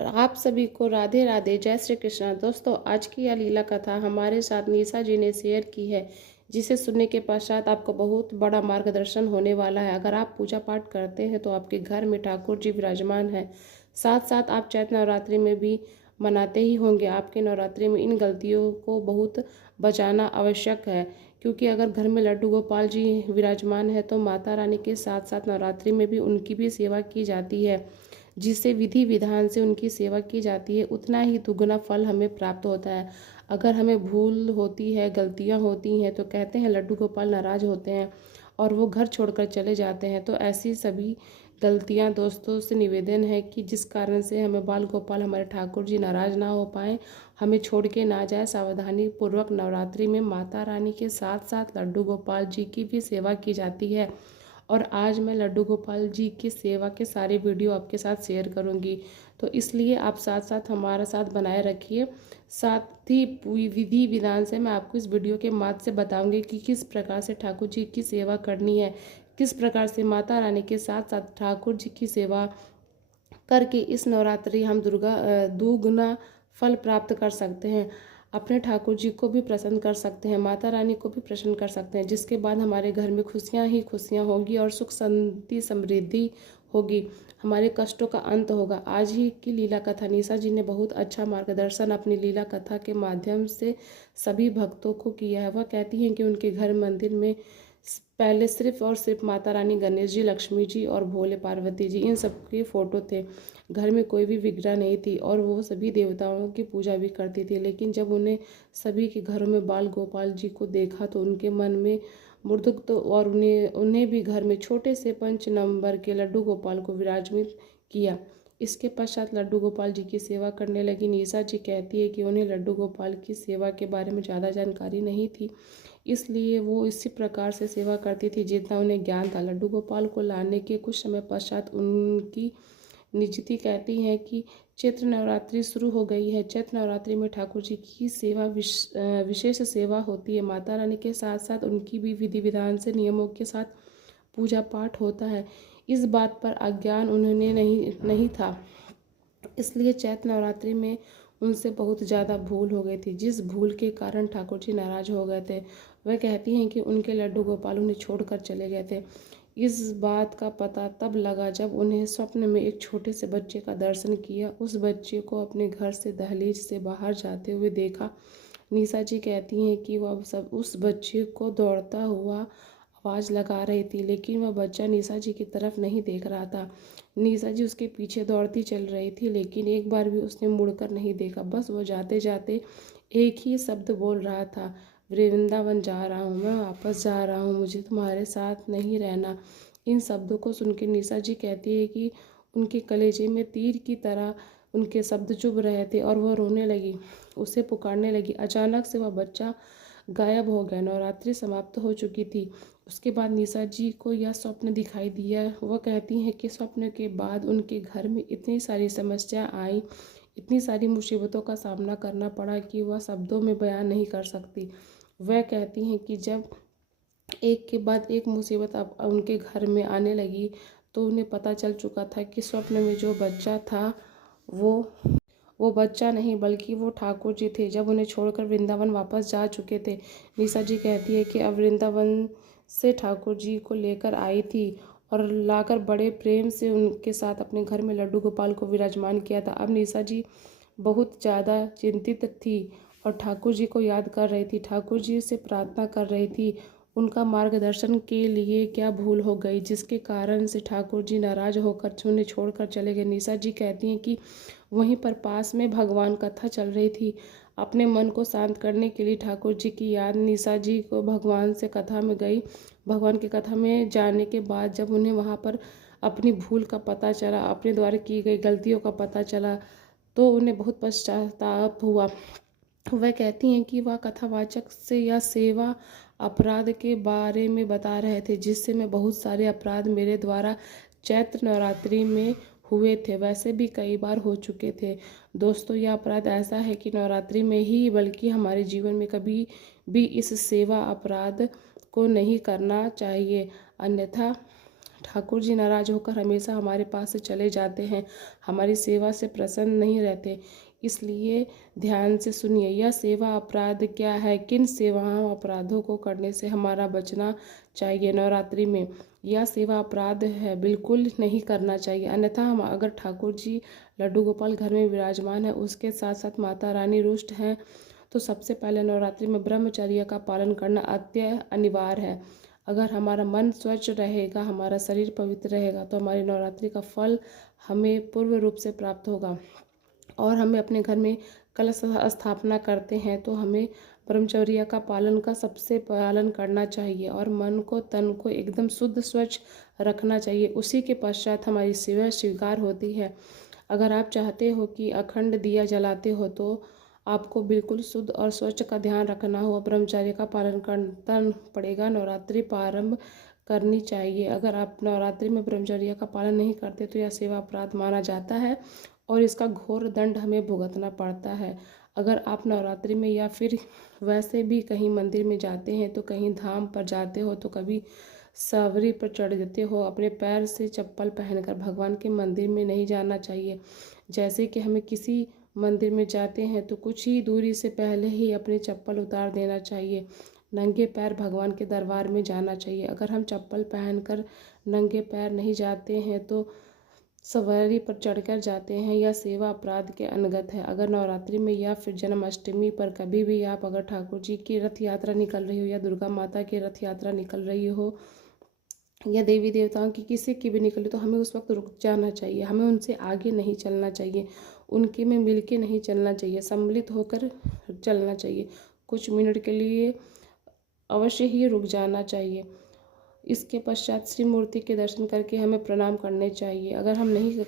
आप सभी को राधे राधे, जय श्री कृष्णा। दोस्तों, आज की यह लीला कथा हमारे साथ निशा जी ने शेयर की है, जिसे सुनने के पश्चात आपको बहुत बड़ा मार्गदर्शन होने वाला है। अगर आप पूजा पाठ करते हैं तो आपके घर में ठाकुर जी विराजमान है। साथ साथ आप चैत्र नवरात्रि में भी मनाते ही होंगे। आपके नवरात्रि में इन गलतियों को बहुत बचाना आवश्यक है, क्योंकि अगर घर में लड्डू गोपाल जी विराजमान है तो माता रानी के साथ साथ नवरात्रि में भी उनकी भी सेवा की जाती है। जिससे विधि विधान से उनकी सेवा की जाती है, उतना ही दुगना फल हमें प्राप्त होता है। अगर हमें भूल होती है, गलतियां होती हैं, तो कहते हैं लड्डू गोपाल नाराज होते हैं और वो घर छोड़कर चले जाते हैं। तो ऐसी सभी गलतियां दोस्तों से निवेदन है कि जिस कारण से हमें बाल गोपाल हमारे ठाकुर जी नाराज ना हो पाए, हमें छोड़ के ना जाए। सावधानी पूर्वक नवरात्रि में माता रानी के साथ साथ लड्डू गोपाल जी की भी सेवा की जाती है। और आज मैं लड्डू गोपाल जी की सेवा के सारे वीडियो आपके साथ शेयर करूंगी, तो इसलिए आप साथ साथ हमारे साथ बनाए रखिए। साथ ही पूरी विधि विधान से मैं आपको इस वीडियो के माध्यम से बताऊंगी कि किस प्रकार से ठाकुर जी की सेवा करनी है, किस प्रकार से माता रानी के साथ साथ ठाकुर जी की सेवा करके इस नवरात्रि हम दुगुना फल प्राप्त कर सकते हैं। अपने ठाकुर जी को भी प्रसन्न कर सकते हैं, माता रानी को भी प्रसन्न कर सकते हैं, जिसके बाद हमारे घर में खुशियां ही खुशियां होगी और सुख शांति समृद्धि होगी। हमारे कष्टों का अंत होगा। आज ही की लीला कथा निशा जी ने बहुत अच्छा मार्गदर्शन अपनी लीला कथा के माध्यम से सभी भक्तों को किया है। वह कहती हैं कि उनके घर मंदिर में पहले सिर्फ और सिर्फ माता रानी, गणेश जी, लक्ष्मी जी और भोले पार्वती जी, इन सब के फोटो थे। घर में कोई भी विग्रह नहीं थी और वो सभी देवताओं की पूजा भी करती थी। लेकिन जब उन्हें सभी के घरों में बाल गोपाल जी को देखा तो उनके मन में मुग्ध, तो और उन्हें भी घर में छोटे से 5 नंबर के लड्डू गोपाल को विराजमान किया। इसके पश्चात लड्डू गोपाल जी की सेवा करने लगी। निशा जी कहती है कि उन्हें लड्डू गोपाल की सेवा के बारे में ज़्यादा जानकारी नहीं थी, इसलिए वो इसी प्रकार से सेवा करती थी जितना उन्हें ज्ञान था। लड्डू गोपाल को लाने के कुछ समय पश्चात उनकी निजती कहती हैं कि चैत्र नवरात्रि शुरू हो गई है। चैत्र नवरात्रि में ठाकुर जी की सेवा विशेष सेवा होती है। माता रानी के साथ साथ उनकी भी विधि विधान से नियमों के साथ पूजा पाठ होता है। इस बात पर अज्ञान उन्होंने नहीं था, इसलिए चैत्र नवरात्रि में उनसे बहुत ज़्यादा भूल हो गई थी, जिस भूल के कारण ठाकुर जी नाराज हो गए थे। वह कहती हैं कि उनके लड्डू गोपाल उन्हें छोड़कर चले गए थे। इस बात का पता तब लगा जब उन्हें स्वप्न में एक छोटे से बच्चे का दर्शन किया। उस बच्चे को अपने घर से दहलीज से बाहर जाते हुए देखा। निशा जी कहती हैं कि वह सब उस बच्चे को दौड़ता हुआ आवाज़ लगा रही थी, लेकिन वह बच्चा निशा जी की तरफ नहीं देख रहा था। निशा जी उसके पीछे दौड़ती चल रही थी, लेकिन एक बार भी उसने मुड़कर नहीं देखा। बस वो जाते जाते एक ही शब्द बोल रहा था, वृंदावन जा रहा हूँ, मैं वापस जा रहा हूँ, मुझे तुम्हारे साथ नहीं रहना। इन शब्दों को सुनकर निशा जी कहती है कि उनके कलेजे में तीर की तरह उनके शब्द चुभ रहे थे और वह रोने लगी, उसे पुकारने लगी। अचानक से वह बच्चा गायब हो गया। नवरात्रि समाप्त हो चुकी थी। उसके बाद निशा जी को यह स्वप्न दिखाई दिया। वह कहती हैं कि स्वप्न के बाद उनके घर में इतनी सारी समस्या आई, इतनी सारी मुसीबतों का सामना करना पड़ा कि वह शब्दों में बयान नहीं कर सकती। वह कहती हैं कि जब एक के बाद एक मुसीबत अब उनके घर में आने लगी तो उन्हें पता चल चुका था कि स्वप्न में जो बच्चा था वो वो बच्चा नहीं बल्कि वो ठाकुर जी थे, जब उन्हें छोड़कर वृंदावन वापस जा चुके थे। निशा जी कहती है कि अब वृंदावन से ठाकुर जी को लेकर आई थी और लाकर बड़े प्रेम से उनके साथ अपने घर में लड्डू गोपाल को विराजमान किया था। अब निशा जी बहुत ज़्यादा चिंतित थी और ठाकुर जी को याद कर रही थी, ठाकुर जी से प्रार्थना कर रही थी उनका मार्गदर्शन के लिए क्या भूल हो गई जिसके कारण से ठाकुर जी नाराज होकर उन्हें छोड़कर चले गए। निशा जी कहती हैं कि वहीं पर पास में भगवान कथा चल रही थी। अपने मन को शांत करने के लिए ठाकुर जी की याद निशा जी को भगवान से कथा में गई। भगवान की कथा में जाने के बाद जब उन्हें वहाँ पर अपनी भूल का पता चला, अपने द्वारा की गई गलतियों का पता चला, तो उन्हें बहुत पश्चाताप हुआ। वह कहती हैं कि वह कथावाचक से यह सेवा अपराध के बारे में बता रहे थे, जिससे मैं बहुत सारे अपराध मेरे द्वारा चैत्र नवरात्रि में हुए थे, वैसे भी कई बार हो चुके थे। दोस्तों, यह अपराध ऐसा है कि नवरात्रि में ही बल्कि हमारे जीवन में कभी भी इस सेवा अपराध को नहीं करना चाहिए, अन्यथा ठाकुर जी नाराज होकर हमेशा हमारे पास से चले जाते हैं, हमारी सेवा से प्रसन्न नहीं रहते। इसलिए ध्यान से सुनिए, यह सेवा अपराध क्या है, किन सेवाओं अपराधों को करने से हमारा बचना चाहिए। नवरात्रि में यह सेवा अपराध है, बिल्कुल नहीं करना चाहिए। अन्यथा हम अगर ठाकुर जी लड्डू गोपाल घर में विराजमान है, उसके साथ साथ माता रानी रुष्ट हैं, तो सबसे पहले नवरात्रि में ब्रह्मचर्य का पालन करना अत्य अनिवार्य है। अगर हमारा मन स्वच्छ रहेगा, हमारा शरीर पवित्र रहेगा, तो हमारी नवरात्रि का फल हमें पूर्ण रूप से प्राप्त होगा। और हमें अपने घर में कलश स्थापना करते हैं तो हमें ब्रह्मचर्य का पालन का सबसे पालन करना चाहिए और मन को तन को एकदम शुद्ध स्वच्छ रखना चाहिए। उसी के पश्चात हमारी सेवा स्वीकार होती है। अगर आप चाहते हो कि अखंड दिया जलाते हो तो आपको बिल्कुल शुद्ध और स्वच्छ का ध्यान रखना हो, ब्रह्मचर्य का पालन करना पड़ेगा। नवरात्रि प्रारंभ करनी चाहिए। अगर आप नवरात्रि में ब्रह्मचर्य का पालन नहीं करते तो यह सेवा अपराध माना जाता है और इसका घोर दंड हमें भुगतना पड़ता है। अगर आप नवरात्रि में या फिर वैसे भी कहीं मंदिर में जाते हैं, तो कहीं धाम पर जाते हो, तो कभी सावरी पर चढ़ जाते हो, अपने पैर से चप्पल पहनकर भगवान के मंदिर में नहीं जाना चाहिए। जैसे कि हमें किसी मंदिर में जाते हैं तो कुछ ही दूरी से पहले ही अपनी चप्पल उतार देना चाहिए। नंगे पैर भगवान के दरबार में जाना चाहिए। अगर हम चप्पल पहनकर नंगे पैर नहीं जाते हैं तो सवारी पर चढ़कर जाते हैं, यह सेवा अपराध के अंतर्गत है। अगर नवरात्रि में या फिर जन्माष्टमी पर कभी भी आप अगर ठाकुर जी की रथ यात्रा निकल रही हो या दुर्गा माता की रथ यात्रा निकल रही हो या देवी देवताओं की किसी की भी निकले, तो हमें उस वक्त रुक जाना चाहिए। हमें उनसे आगे नहीं चलना चाहिए, उनके में मिल के नहीं चलना चाहिए, सम्मिलित होकर चलना चाहिए। कुछ मिनट के लिए अवश्य ही रुक जाना चाहिए। इसके पश्चात श्री मूर्ति के दर्शन करके हमें प्रणाम करने चाहिए। अगर हम नहीं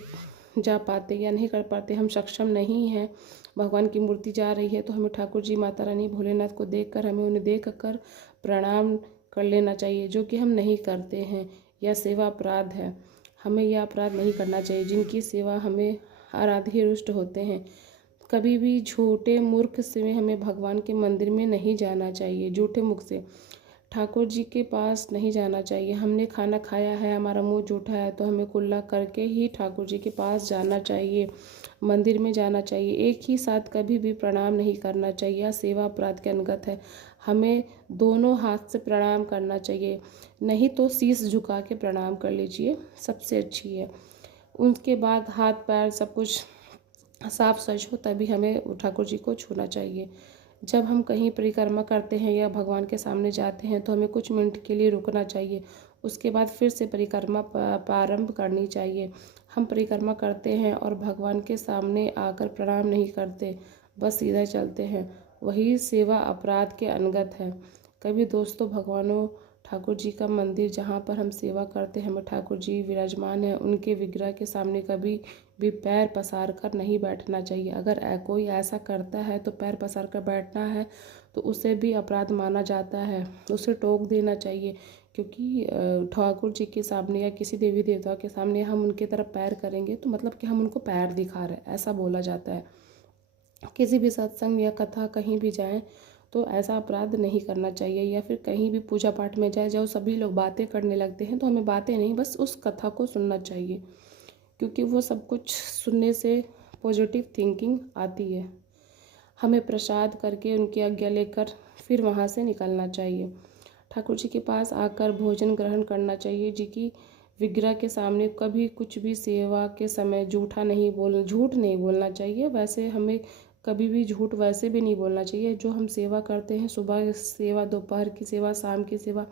जा पाते या नहीं कर पाते, हम सक्षम नहीं हैं, भगवान की मूर्ति जा रही है, तो हमें ठाकुर जी माता रानी भोलेनाथ को देखकर हमें उन्हें देख कर प्रणाम कर लेना चाहिए, जो कि हम नहीं करते हैं। यह सेवा अपराध है, हमें यह अपराध नहीं करना चाहिए। जिनकी सेवा हमें आराध्य रुष्ट होते हैं, कभी भी झूठे मूर्ख से हमें भगवान के मंदिर में नहीं जाना चाहिए। झूठे मुख से ठाकुर जी के पास नहीं जाना चाहिए। हमने खाना खाया है, हमारा मुंह जूठा है, तो हमें कुल्ला करके ही ठाकुर जी के पास जाना चाहिए, मंदिर में जाना चाहिए। एक ही साथ कभी भी प्रणाम नहीं करना चाहिए, यह सेवा अपराध के अंतर्गत है। हमें दोनों हाथ से प्रणाम करना चाहिए, नहीं तो शीश झुका के प्रणाम कर लीजिए, सबसे अच्छी है। उसके बाद हाथ पैर सब कुछ साफ स्वच्छ हो तभी हमें ठाकुर जी को छूना चाहिए। जब हम कहीं परिक्रमा करते हैं या भगवान के सामने जाते हैं तो हमें कुछ मिनट के लिए रुकना चाहिए, उसके बाद फिर से परिक्रमा प्रारंभ करनी चाहिए। हम परिक्रमा करते हैं और भगवान के सामने आकर प्रणाम नहीं करते, बस सीधा चलते हैं, वही सेवा अपराध के अंतर्गत है। कभी दोस्तों भगवानों ठाकुर जी का मंदिर जहाँ पर हम सेवा करते हैं, हमें ठाकुर जी विराजमान हैं, उनके विग्रह के सामने कभी भी पैर पसार कर नहीं बैठना चाहिए। अगर कोई ऐसा करता है तो पैर पसार कर बैठना है तो उसे भी अपराध माना जाता है, उसे टोक देना चाहिए। क्योंकि ठाकुर जी के सामने या किसी देवी देवता के सामने हम उनकी तरफ पैर करेंगे तो मतलब कि हम उनको पैर दिखा रहे हैं, ऐसा बोला जाता है। किसी भी सत्संग या कथा कहीं भी जाएं तो ऐसा अपराध नहीं करना चाहिए। या फिर कहीं भी पूजा पाठ में जाए, जब सभी लोग बातें करने लगते हैं तो हमें बातें नहीं, बस उस कथा को सुनना चाहिए, क्योंकि वो सब कुछ सुनने से पॉजिटिव थिंकिंग आती है। हमें प्रसाद करके उनकी आज्ञा लेकर फिर वहाँ से निकलना चाहिए। ठाकुर जी के पास आकर भोजन ग्रहण करना चाहिए। जी की विग्रह के सामने कभी कुछ भी सेवा के समय झूठ नहीं बोलना चाहिए। वैसे हमें कभी भी झूठ वैसे भी नहीं बोलना चाहिए। जो हम सेवा करते हैं, सुबह सेवा, दोपहर की सेवा, शाम की सेवा,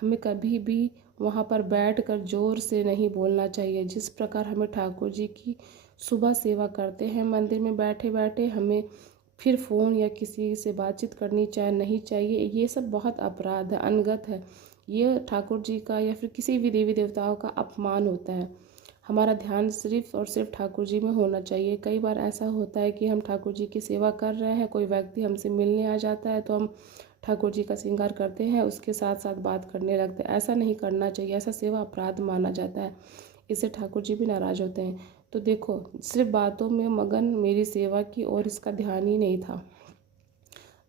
हमें कभी भी वहाँ पर बैठकर जोर से नहीं बोलना चाहिए। जिस प्रकार हमें ठाकुर जी की सुबह सेवा करते हैं मंदिर में बैठे बैठे, हमें फिर फ़ोन या किसी से बातचीत करनी नहीं चाहिए। ये सब बहुत अपराध है, अनगत है। ये ठाकुर जी का या फिर किसी भी देवी देवताओं का अपमान होता है। हमारा ध्यान सिर्फ और सिर्फ ठाकुर जी में होना चाहिए। कई बार ऐसा होता है कि हम ठाकुर जी की सेवा कर रहे हैं, कोई व्यक्ति हमसे मिलने आ जाता है तो हम ठाकुर जी का श्रृंगार करते हैं, उसके साथ साथ बात करने लगते हैं। ऐसा नहीं करना चाहिए, ऐसा सेवा अपराध माना जाता है, इससे ठाकुर जी भी नाराज़ होते हैं। तो देखो, सिर्फ बातों में मगन मेरी सेवा की और इसका ध्यान ही नहीं था।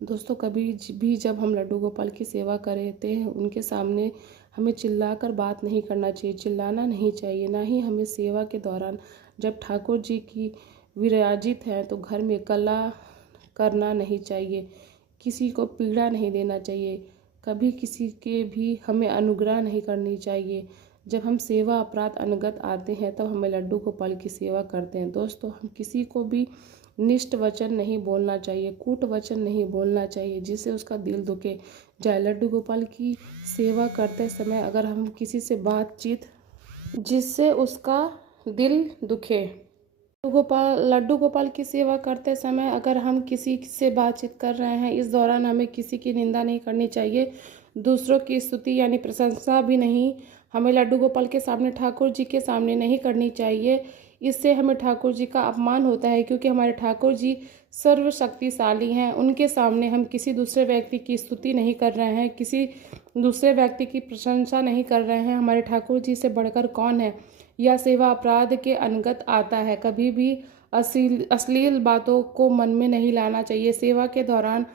दोस्तों, कभी भी जब हम लड्डू गोपाल की सेवा करते हैं, उनके सामने हमें चिल्लाकर बात नहीं करना चाहिए, चिल्लाना नहीं चाहिए। ना ही हमें सेवा के दौरान जब ठाकुर जी की विराजित हैं तो घर में कला करना नहीं चाहिए, किसी को पीड़ा नहीं देना चाहिए, कभी किसी के भी हमें अनुग्रह नहीं करनी चाहिए। जब हम सेवा अपराध अनुगत आते हैं तब हमें लड्डू गोपाल की सेवा करते हैं। दोस्तों, हम किसी को भी निष्ठ वचन नहीं बोलना चाहिए, कूट वचन नहीं बोलना चाहिए जिससे उसका दिल दुखे जाए। लड्डू गोपाल की सेवा करते समय अगर हम किसी से बातचीत जिससे उसका दिल दुखे, लड्डू गोपाल की सेवा करते समय अगर हम किसी से बातचीत कर रहे हैं, इस दौरान हमें किसी की निंदा नहीं करनी चाहिए, दूसरों की स्तुति यानी प्रशंसा भी नहीं हमें लड्डू गोपाल के सामने, ठाकुर जी के सामने नहीं करनी चाहिए। इससे हमें ठाकुर जी का अपमान होता है, क्योंकि हमारे ठाकुर जी सर्वशक्तिशाली हैं। उनके सामने हम किसी दूसरे व्यक्ति की स्तुति नहीं कर रहे हैं, किसी दूसरे व्यक्ति की प्रशंसा नहीं कर रहे हैं। हमारे ठाकुर जी से बढ़कर कौन है? यह सेवा अपराध के अंतर्गत आता है। कभी भी अश्लील बातों को मन में नहीं लाना चाहिए। सेवा के दौरान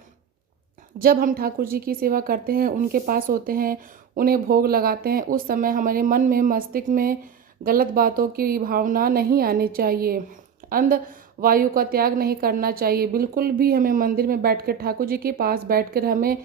जब हम ठाकुर जी की सेवा करते हैं, उनके पास होते हैं, उन्हें भोग लगाते हैं, उस समय हमारे मन में, मस्तिष्क में गलत बातों की भावना नहीं आनी चाहिए। अंध वायु का त्याग नहीं करना चाहिए। बिल्कुल भी हमें मंदिर में बैठकर, ठाकुर जी के पास बैठकर हमें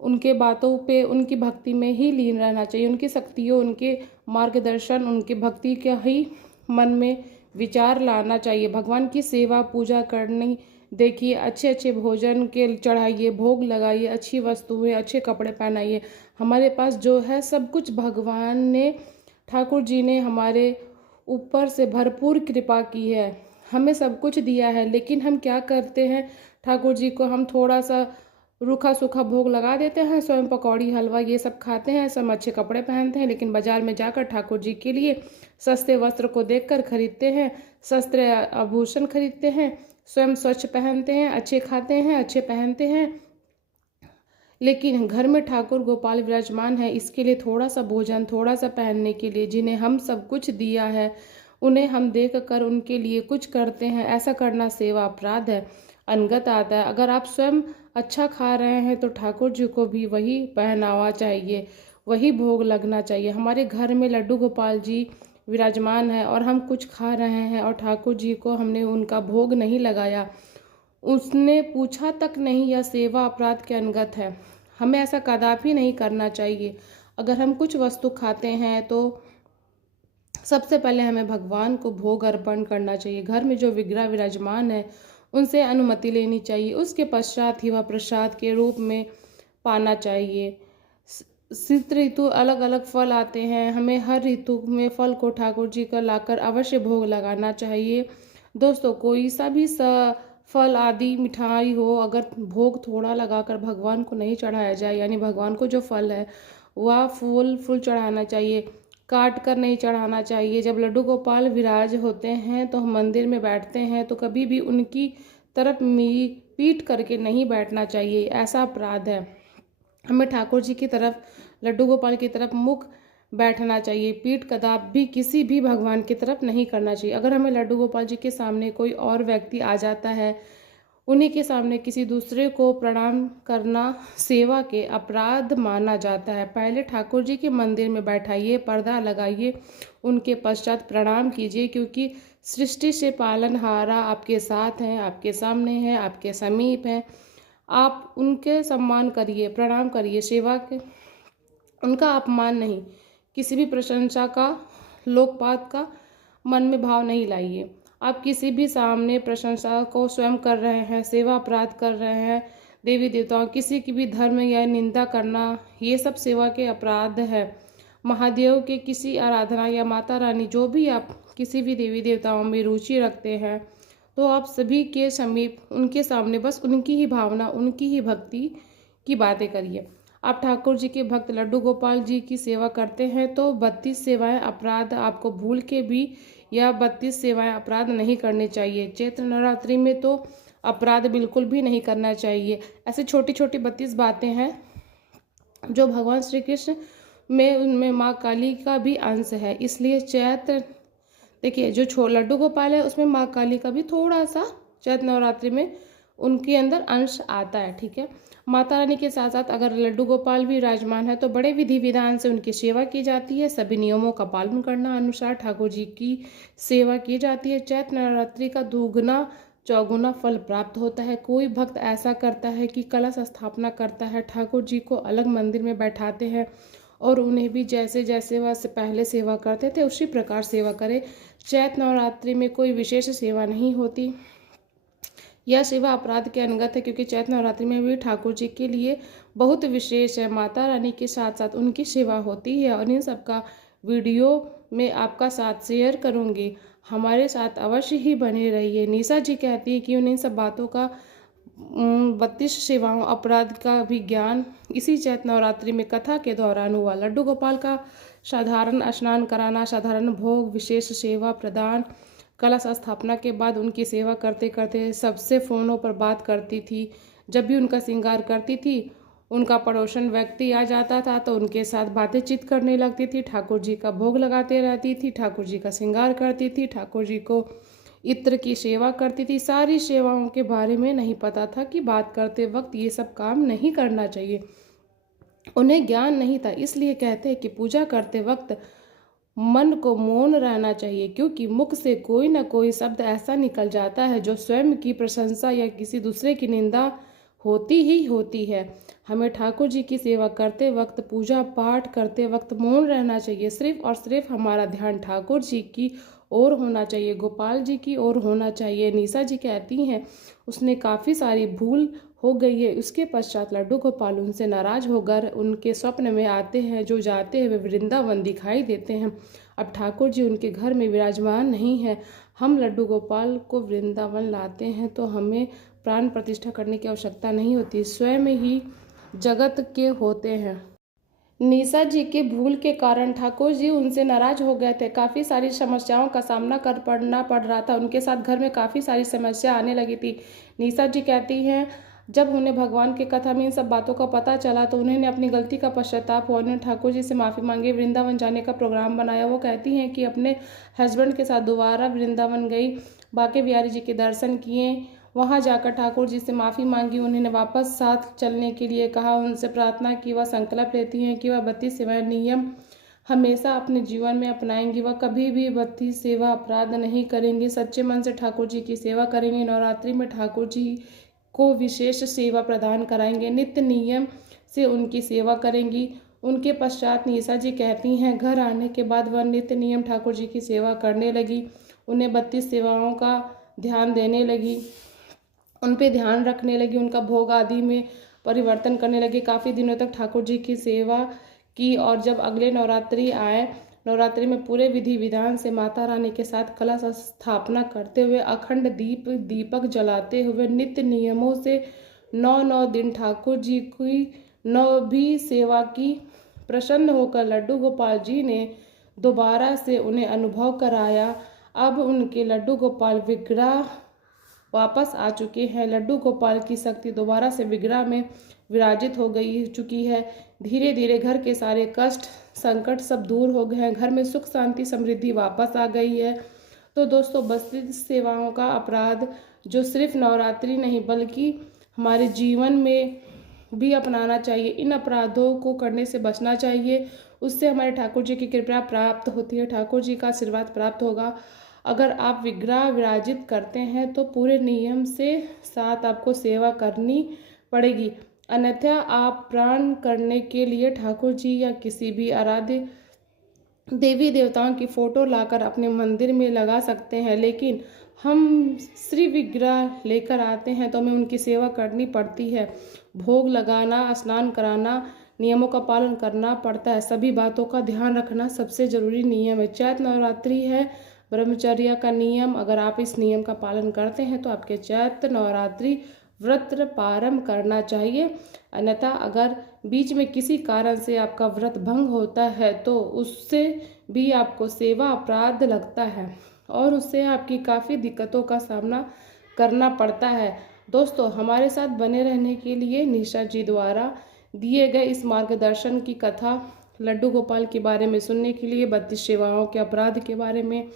उनके बातों पे, उनकी भक्ति में ही लीन रहना चाहिए। उनकी शक्तियों, उनके मार्गदर्शन, उनकी भक्ति का ही मन में विचार लाना चाहिए। भगवान की सेवा पूजा करनी, देखिए, अच्छे अच्छे भोजन के चढ़ाइए, भोग लगाइए, अच्छी वस्तुएं, अच्छे कपड़े पहनाइए। हमारे पास जो है सब कुछ भगवान ने, ठाकुर जी ने हमारे ऊपर से भरपूर कृपा की है, हमें सब कुछ दिया है। लेकिन हम क्या करते हैं, ठाकुर जी को हम थोड़ा सा रूखा सूखा भोग लगा देते हैं, स्वयं पकौड़ी हलवा ये सब खाते हैं, सब अच्छे कपड़े पहनते हैं, लेकिन बाजार में जाकर ठाकुर जी के लिए सस्ते वस्त्र को देखकर खरीदते हैं, सस्ते आभूषण खरीदते हैं, स्वयं स्वच्छ पहनते हैं, अच्छे खाते हैं, अच्छे पहनते हैं। लेकिन घर में ठाकुर गोपाल विराजमान है, इसके लिए थोड़ा सा भोजन, थोड़ा सा पहनने के लिए, जिन्हें हम सब कुछ दिया है, उन्हें हम देख कर उनके लिए कुछ करते हैं, ऐसा करना सेवा अपराध है, अनगत आता है। अगर आप स्वयं अच्छा खा रहे हैं तो ठाकुर जी को भी वही पहनावा चाहिए, वही भोग लगना चाहिए। हमारे घर में लड्डू गोपाल जी विराजमान है और हम कुछ खा रहे हैं और ठाकुर जी को हमने उनका भोग नहीं लगाया, उसने पूछा तक नहीं, यह सेवा अपराध के अंतर्गत है। हमें ऐसा कदापि नहीं करना चाहिए। अगर हम कुछ वस्तु खाते हैं तो सबसे पहले हमें भगवान को भोग अर्पण करना चाहिए। घर में जो विग्रह विराजमान है उनसे अनुमति लेनी चाहिए, उसके पश्चात ही वह प्रसाद के रूप में पाना चाहिए। शीत ऋतु अलग अलग फल आते हैं, हमें हर ऋतु में फल को ठाकुर जी का लाकर अवश्य भोग लगाना चाहिए। दोस्तों, कोई सा भी फल आदि मिठाई हो, अगर भोग थोड़ा लगाकर भगवान को नहीं चढ़ाया जाए, यानी भगवान को जो फल है वह फूल चढ़ाना चाहिए, काट कर नहीं चढ़ाना चाहिए। जब लड्डू गोपाल विराज होते हैं तो हम मंदिर में बैठते हैं तो कभी भी उनकी तरफ पीठ करके नहीं बैठना चाहिए, ऐसा अपराध है। हमें ठाकुर जी की तरफ, लड्डू गोपाल की तरफ मुख बैठना चाहिए, पीठ कदापि किसी भी भगवान की तरफ नहीं करना चाहिए। अगर हमें लड्डू गोपाल जी के सामने कोई और व्यक्ति आ जाता है, उन्हीं के सामने किसी दूसरे को प्रणाम करना सेवा के अपराध माना जाता है। पहले ठाकुर जी के मंदिर में बैठाइए, पर्दा लगाइए, उनके पश्चात प्रणाम कीजिए, क्योंकि सृष्टि से पालनहारा आपके साथ हैं, आपके सामने हैं, आपके समीप हैं। आप उनके सम्मान करिए, प्रणाम करिए, सेवा के, उनका अपमान नहीं, किसी भी प्रशंसा का, लोकपात का मन में भाव नहीं लाइए। आप किसी भी सामने प्रशंसा को स्वयं कर रहे हैं, सेवा अपराध कर रहे हैं, देवी देवताओं किसी की भी धर्म या निंदा करना, ये सब सेवा के अपराध है। महादेव के किसी आराधना या माता रानी, जो भी आप किसी भी देवी देवताओं में रुचि रखते हैं, तो आप सभी के समीप, उनके सामने बस उनकी ही भावना, उनकी ही भक्ति की बातें करिए। आप ठाकुर जी के भक्त लड्डू गोपाल जी की सेवा करते हैं तो 32 सेवाएं अपराध आपको भूल के भी यह 32 सेवाएं अपराध नहीं करने चाहिए। चैत्र नवरात्रि में तो अपराध बिल्कुल भी नहीं करना चाहिए। ऐसे छोटी छोटी 32 बातें हैं जो भगवान श्री कृष्ण में, उनमें माँ काली का भी अंश है, इसलिए चैत्र, देखिए जो लड्डू गोपाल है उसमें माँ काली का भी थोड़ा सा चैत्र नवरात्रि में उनके अंदर अंश आता है। ठीक है, माता रानी के साथ साथ अगर लड्डू गोपाल भी विराजमान है तो बड़े विधि विधान से उनकी सेवा की जाती है। सभी नियमों का पालन करना अनुसार ठाकुर जी की सेवा की जाती है। चैत्र नवरात्रि का दुगुना चौगुना फल प्राप्त होता है। कोई भक्त ऐसा करता है कि कलश स्थापना करता है, ठाकुर जी को अलग मंदिर में बैठाते हैं और उन्हें भी जैसे जैसे वह से पहले सेवा करते थे उसी प्रकार सेवा करें। चैत्र नवरात्रि में कोई विशेष सेवा नहीं होती। यह सेवा अपराध के अंगत है क्योंकि चैत्र नवरात्रि में भी ठाकुर जी के लिए बहुत विशेष है। माता रानी के साथ साथ उनकी सेवा होती है और इन सबका वीडियो में आपका साथ शेयर करूंगी। हमारे साथ अवश्य ही बने रहिए। निशा जी कहती है कि उन सब बातों का 32 सेवाओं अपराध का भी ज्ञान इसी चैत्र नवरात्रि में कथा के दौरान हुआ। लड्डू गोपाल का साधारण स्नान कराना, साधारण भोग, विशेष सेवा प्रदान, कलश स्थापना के बाद उनकी सेवा करते करते सबसे फ़ोनों पर बात करती थी। जब भी उनका श्रृंगार करती थी उनका पड़ोसन व्यक्ति आ जाता था तो उनके साथ बातचीत करने लगती थी। ठाकुर जी का भोग लगाते रहती थी, ठाकुर जी का श्रृंगार करती थी, ठाकुर जी को इत्र की सेवा करती थी। सारी सेवाओं के बारे में नहीं पता था कि बात करते वक्त ये सब काम नहीं करना चाहिए। उन्हें ज्ञान नहीं था, इसलिए कहते हैं कि पूजा करते वक्त मन को मौन रहना चाहिए क्योंकि मुख से कोई ना कोई शब्द ऐसा निकल जाता है जो स्वयं की प्रशंसा या किसी दूसरे की निंदा होती ही होती है। हमें ठाकुर जी की सेवा करते वक्त, पूजा पाठ करते वक्त मौन रहना चाहिए। सिर्फ और सिर्फ हमारा ध्यान ठाकुर जी की ओर होना चाहिए, गोपाल जी की ओर होना चाहिए। निशा जी कहती हैं उसने काफ़ी सारी भूल हो गई है। उसके पश्चात लड्डू गोपाल उनसे नाराज होकर उनके स्वप्न में आते हैं। जो जाते हुए वृंदावन दिखाई देते हैं। अब ठाकुर जी उनके घर में विराजमान नहीं है। हम लड्डू गोपाल को वृंदावन लाते हैं तो हमें प्राण प्रतिष्ठा करने की आवश्यकता नहीं होती, स्वयं ही जगत के होते हैं। निशा जी के भूल के कारण ठाकुर जी उनसे नाराज हो गए थे। काफ़ी सारी समस्याओं का सामना करना पड़ रहा था। उनके साथ घर में काफ़ी सारी समस्या आने लगी थी। निशा जी कहती हैं जब उन्हें भगवान की कथा में इन सब बातों का पता चला तो उन्होंने अपनी गलती का पश्चाताप हुआ। उन्होंने ठाकुर जी से माफ़ी मांगी, वृंदावन जाने का प्रोग्राम बनाया। वो कहती हैं कि अपने हस्बैंड के साथ दोबारा वृंदावन गई, बांके बिहारी जी के दर्शन किए, वहां जाकर ठाकुर जी से माफ़ी मांगी, उन्होंने वापस साथ चलने के लिए कहा, उनसे प्रार्थना की। वह संकल्प लेती हैं कि वह 32 सेवा नियम हमेशा अपने जीवन में अपनाएंगी। वह कभी भी 32 सेवा अपराध नहीं करेंगे, सच्चे मन से ठाकुर जी की सेवा करेंगे। नवरात्रि में ठाकुर जी को विशेष सेवा प्रदान कराएंगे, नित्य नियम से उनकी सेवा करेंगी। उनके पश्चात निशा जी कहती हैं घर आने के बाद वह नित्य नियम ठाकुर जी की सेवा करने लगी। उन्हें 32 सेवाओं का ध्यान देने लगी, उन पे ध्यान रखने लगी, उनका भोग आदि में परिवर्तन करने लगी। काफ़ी दिनों तक ठाकुर जी की सेवा की और जब अगले नवरात्रि आए, नवरात्रि में पूरे विधि विधान से माता रानी के साथ कलश स्थापना करते हुए, अखंड दीपक जलाते हुए, नित्य नियमों से 9 दिन ठाकुर जी की 9 भी सेवा की। प्रसन्न होकर लड्डू गोपाल जी ने दोबारा से उन्हें अनुभव कराया। अब उनके लड्डू गोपाल विग्रह वापस आ चुके हैं। लड्डू गोपाल की शक्ति दोबारा से विग्रह में विराजित हो चुकी है। धीरे धीरे घर के सारे कष्ट संकट सब दूर हो गए हैं। घर में सुख शांति समृद्धि वापस आ गई है। तो दोस्तों 32 सेवाओं का अपराध जो सिर्फ नवरात्रि नहीं बल्कि हमारे जीवन में भी अपनाना चाहिए। इन अपराधों को करने से बचना चाहिए, उससे हमारे ठाकुर जी की कृपा प्राप्त होती है, ठाकुर जी का आशीर्वाद प्राप्त होगा। अगर आप विग्रह विराजित करते हैं तो पूरे नियम से साथ आपको सेवा करनी पड़ेगी, अन्यथा आप प्राण करने के लिए ठाकुर जी या किसी भी आराध्य देवी देवताओं की फोटो लाकर अपने मंदिर में लगा सकते हैं, लेकिन हम श्री विग्रह लेकर आते हैं तो हमें उनकी सेवा करनी पड़ती है। भोग लगाना, स्नान कराना, नियमों का पालन करना पड़ता है। सभी बातों का ध्यान रखना सबसे जरूरी नियम है। चैत्र नवरात्रि है, ब्रह्मचर्य का नियम, अगर आप इस नियम का पालन करते हैं तो आपके चैत्र नवरात्रि व्रत प्रारंभ करना चाहिए। अन्यथा अगर बीच में किसी कारण से आपका व्रत भंग होता है तो उससे भी आपको सेवा अपराध लगता है और उससे आपकी काफ़ी दिक्कतों का सामना करना पड़ता है। दोस्तों हमारे साथ बने रहने के लिए निशा जी द्वारा दिए गए इस मार्गदर्शन की कथा लड्डू गोपाल के बारे में सुनने के लिए, 32 सेवाओं के अपराध के बारे में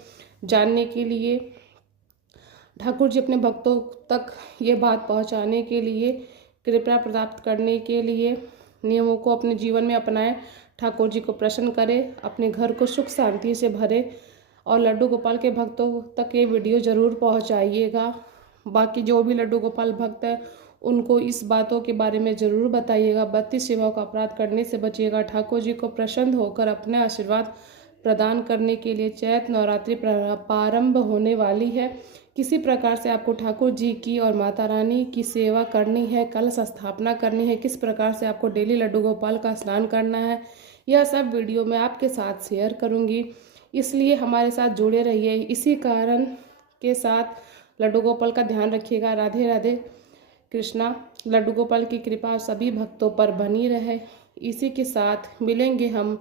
जानने के लिए ठाकुर जी अपने भक्तों तक ये बात पहुंचाने के लिए, कृपा प्राप्त करने के लिए नियमों को अपने जीवन में अपनाएं, ठाकुर जी को प्रसन्न करें, अपने घर को सुख शांति से भरे और लड्डू गोपाल के भक्तों तक ये वीडियो ज़रूर पहुंचाइएगा। बाकी जो भी लड्डू गोपाल भक्त है उनको इस बातों के बारे में ज़रूर बताइएगा। 32 सेवाओं का अपराध करने से बचिएगा। ठाकुर जी को प्रसन्न होकर अपने आशीर्वाद प्रदान करने के लिए चैत्र नवरात्रि प्रारंभ होने वाली है। किसी प्रकार से आपको ठाकुर जी की और माता रानी की सेवा करनी है, कलश स्थापना करनी है, किस प्रकार से आपको डेली लड्डू गोपाल का स्नान करना है, यह सब वीडियो मैं आपके साथ शेयर करूंगी। इसलिए हमारे साथ जुड़े रहिए। इसी कारण के साथ लड्डू गोपाल का ध्यान रखिएगा। राधे राधे कृष्णा। लड्डू गोपाल की कृपा सभी भक्तों पर बनी रहे। इसी के साथ मिलेंगे हम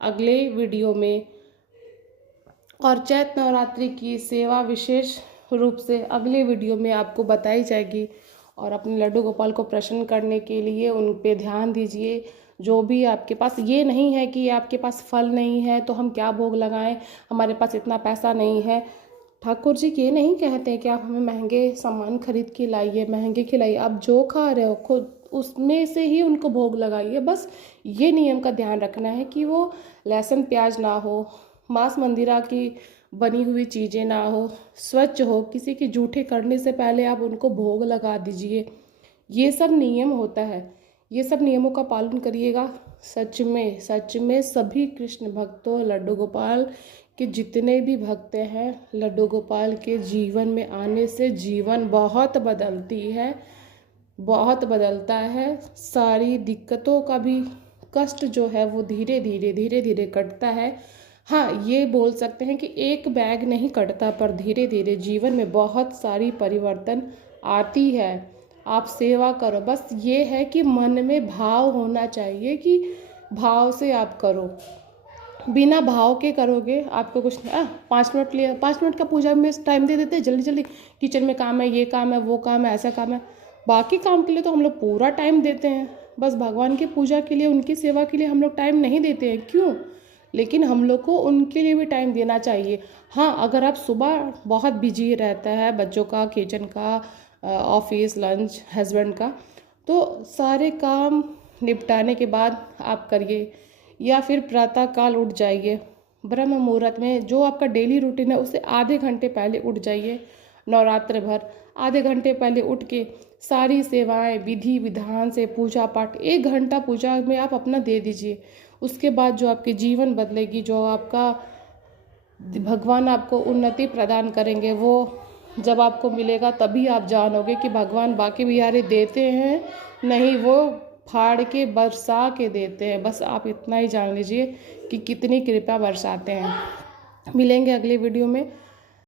अगले वीडियो में, और चैत्र नवरात्रि की सेवा विशेष रूप से अगले वीडियो में आपको बताई जाएगी। और अपने लड्डू गोपाल को प्रसन्न करने के लिए उन पे ध्यान दीजिए। जो भी आपके पास, ये नहीं है कि आपके पास फल नहीं है तो हम क्या भोग लगाएं, हमारे पास इतना पैसा नहीं है। ठाकुर जी ये नहीं कहते हैं कि आप हमें महंगे सामान खरीद के लाइए, महंगे खिलाइए। आप जो खा रहे हो खुद उसमें से ही उनको भोग लगाइए। बस ये नियम का ध्यान रखना है कि वो लहसुन प्याज ना हो, मांस मंदिरा की बनी हुई चीज़ें ना हो, स्वच्छ हो। किसी के जूठे करने से पहले आप उनको भोग लगा दीजिए। ये सब नियम होता है, ये सब नियमों का पालन करिएगा। सच में सभी कृष्ण भक्तों, लड्डू गोपाल के जितने भी भक्त हैं, लड्डू गोपाल के जीवन में आने से जीवन बहुत बदलती है, बहुत बदलता है। सारी दिक्कतों का भी कष्ट जो है वो धीरे धीरे कटता है। हाँ, ये बोल सकते हैं कि एक बैग नहीं कटता, पर धीरे धीरे जीवन में बहुत सारी परिवर्तन आती है। आप सेवा करो, बस ये है कि मन में भाव होना चाहिए कि भाव से आप करो। बिना भाव के करोगे आपको कुछ नहीं। 5 मिनट लिया, 5 मिनट का पूजा में टाइम दे देते हैं, जल्दी जल्दी किचन में काम है, ये काम है, वो काम है, ऐसा काम है। बाकी काम के लिए तो हम लोग पूरा टाइम देते हैं, बस भगवान की पूजा के लिए, उनकी सेवा के लिए हम लोग टाइम नहीं देते हैं। क्यों? लेकिन हम लोग को उनके लिए भी टाइम देना चाहिए। हाँ, अगर आप सुबह बहुत बिजी रहता है, बच्चों का, किचन का, ऑफिस, लंच, हस्बैंड का, तो सारे काम निपटाने के बाद आप करिए। या फिर प्रातः काल उठ जाइए, ब्रह्म मुहूर्त में जो आपका डेली रूटीन है उससे आधे घंटे पहले उठ जाइए। नवरात्र भर आधे घंटे पहले उठ के सारी सेवाएं विधि विधान से पूजा पाठ 1 घंटा पूजा में आप अपना दे दीजिए। उसके बाद जो आपके जीवन बदलेगी, जो आपका भगवान आपको उन्नति प्रदान करेंगे, वो जब आपको मिलेगा तभी आप जानोगे कि भगवान बाकी बिहारी देते हैं, नहीं वो फाड़ के बरसा के देते हैं। बस आप इतना ही जान लीजिए कि कितनी कृपा बरसाते हैं। मिलेंगे अगले वीडियो में।